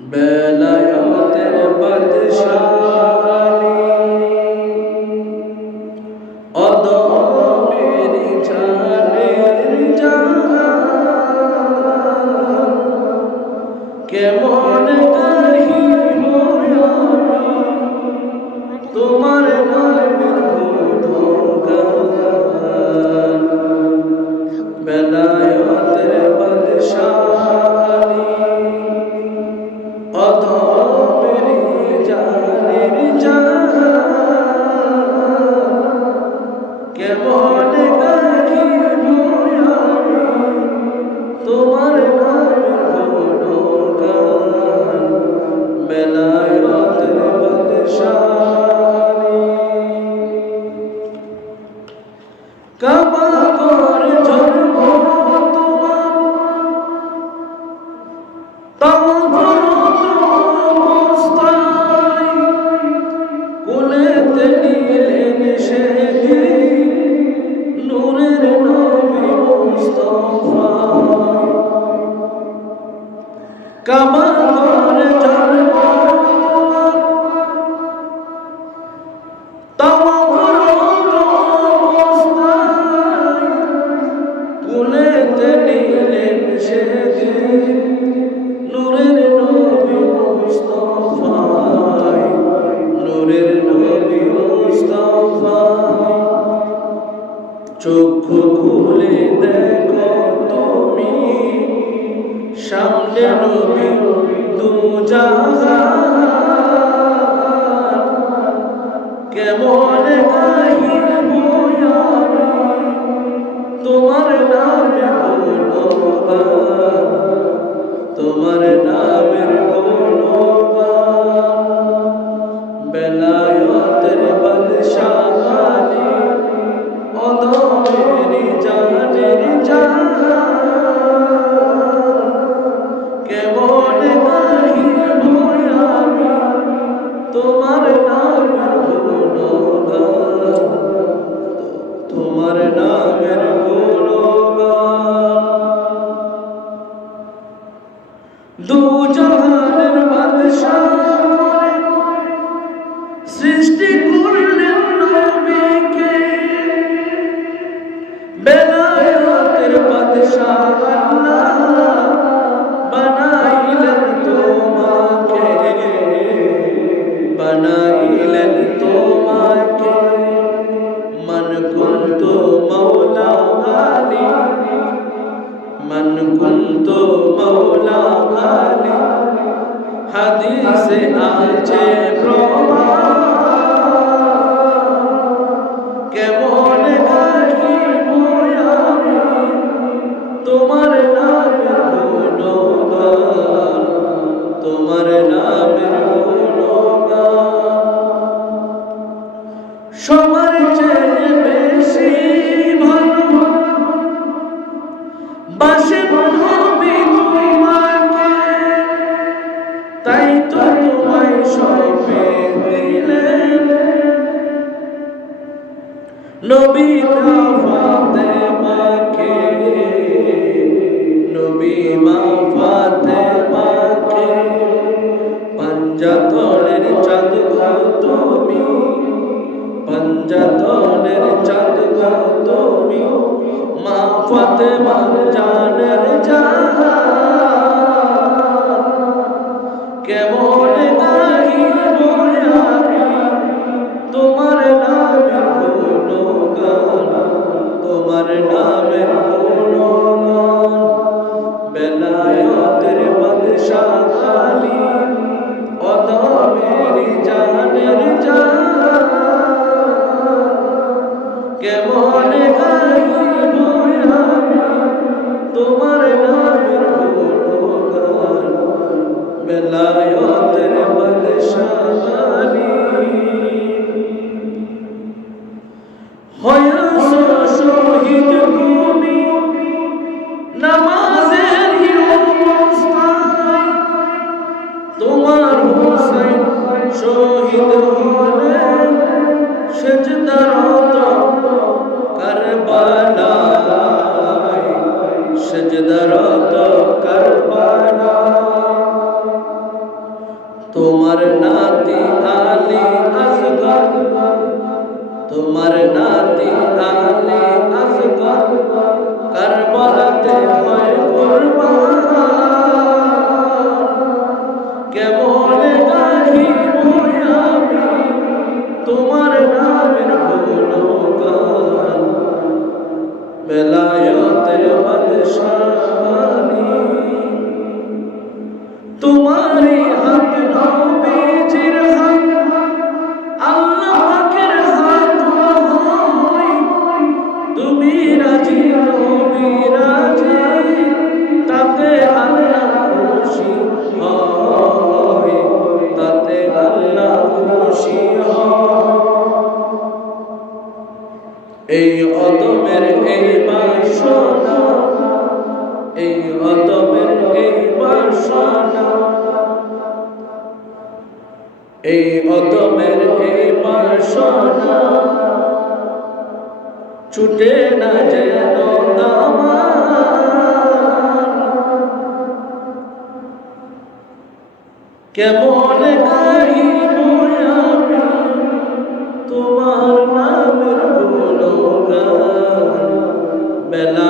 বেলায়েতের বাদশাহ অদমের জানের জান কেমন গাহিব আমি তোমার নামের গুণগান বেলায়েতের বাদশাহ অদমের জানের জান কেমন গাহিব আমি তোমার নামের গুণগান বেলায়েতের বাদশাহ কাবা ঘর জন্ম তোমার তাওয়াফ অবস্থায় কোলেতে নিলেন সেদিন নূরের নবী মুস্তাফা কাবা ঘর জন্ম তোমার তাওয়াফ কোলেতে নিলেন সেদিন নূরের নবী মুস্তাফা নূরের নবী মুস্তাফা চক্ষু খুলে দেখো তুমি সামনে নবী দুজাহান কেমন গাহিব আমি তোমার নামে গুণগান তোমার নামের গুণগান বেলায়েতের বাদশাহ অদমের জানের জান কেমন গাহিব আমি তোমার নামের গুণগান তোমার নামের গুণগান দু জাহানের বাদশাহ করে সৃষ্টি করলেন নবীকে বেলায়েতের বাদশাহ আল্লাহ বানাইলেন তোমাকে বানাইলেন তোমাকে মান কুনতু মাওলা আলী মান কুনতু মাওলা আলী হাদিসে আছে প্রমাণ কেমন গাহিব আমি তোমার নামের গুণগান তোমার নামের গুণগান সবার চেয়ে বেশি ভালো বাসে নবী তোমাকে তাই তো তোমায় সঁপে দিলেন নবী মা ফাতেমাকে নবী মা ফাতেমাকে পাঞ্জাতনের চাঁদ গো তুমি পাঞ্জাতনের চাঁদ গো তুমি মা ফাতেমার জানের জান কেমন গাহিব আমি তোমার নামের গুণগান তোমার নামের গুণগান বেলায়েতের বাদশাহ আলী অদমের জানের জান কেমন গাহিব আমি তোমার নামের গুণগান বেলায়েতের বাদশাহ আলী হয়েছ শহীদ তুমি নামাজের অবস্থায় তোমার হুসাইন শহীদ হলেন সেজদারত কারবালায় সেজদারত কারবালায় তোমার নাতি আলী আসগর, তোমার নাতি আলী আসগর কারবালাতে হয় কুরবান। কেমন গাহিব আমি তোমার নামের গুণগান, বেলায়েতের বাদশাহী তোমারই হাত, নবীজির হাত, আল্লাহ পাকের হাত হয়। তুমি রাজি নবী রাজি, তাতে আল্লাহ খুশি হয়, তাতে আল্লাহ খুশি হয়। এই অদমের এই বাসনা, এই অদমের এই বাসনা, এই অদমের এই বাসনা ছুটে না যেন আমার। কেমন গাহিব আমি তোমার নামের গুণগান, বেলা